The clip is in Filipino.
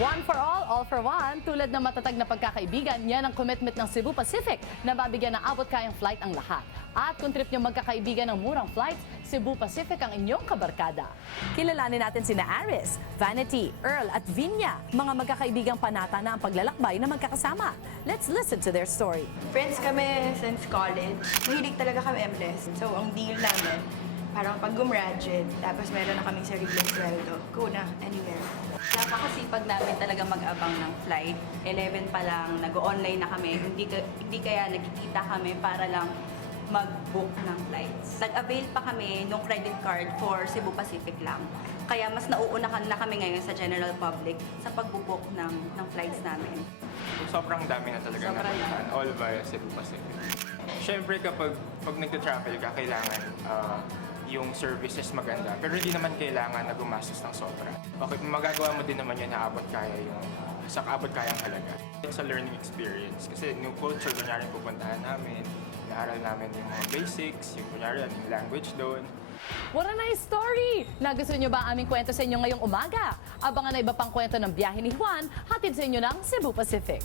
One for all for one. Tulad ng matatag na pagkakaibigan, yan ang commitment ng Cebu Pacific na mabigyan ng abot-kayang flight ang lahat. At kung trip nyo magkakaibigan ng murang flights, Cebu Pacific ang inyong kabarkada. Kilalanin natin sina Aris, Vanity, Earl at Vinya, mga magkakaibigang panata na ang paglalakbay na magkakasama. Let's listen to their story. Friends kami since college. Mahilig talaga kami MLS. So, ang deal namin, parang pag gumraduate, tapos meron na kaming sariling sweldo. Go na, anywhere. Napakasipag namin talaga mag-abang ng flight. 11 pa lang, nag-online na kami. Hindi kaya nagkikita kami para lang mag-book ng flights. Nag-avail pa kami ng credit card for Cebu Pacific lang. Kaya mas nauunahan na kami ngayon sa general public sa pag-book ng flights namin. Sobrang dami na talaga Sobrang napuntahan, all via Cebu Pacific. Siyempre kapag nagta-travel ka, kailangan yung services maganda. Pero hindi naman kailangan na gumastos ng sobra. Okay, magagawa mo din naman yun na abot kaya yung sa abot kayang halaga. It's a learning experience kasi new culture, kunyari pupuntahan namin, inaaral namin yung mga basics, yung kunyari yung language doon. What a nice story! Nagustuhan nyo ba ang aming kwento sa inyo ngayong umaga? Abangan na iba pang kwento ng biyahe ni Juan, hatid sa inyo ng Cebu Pacific.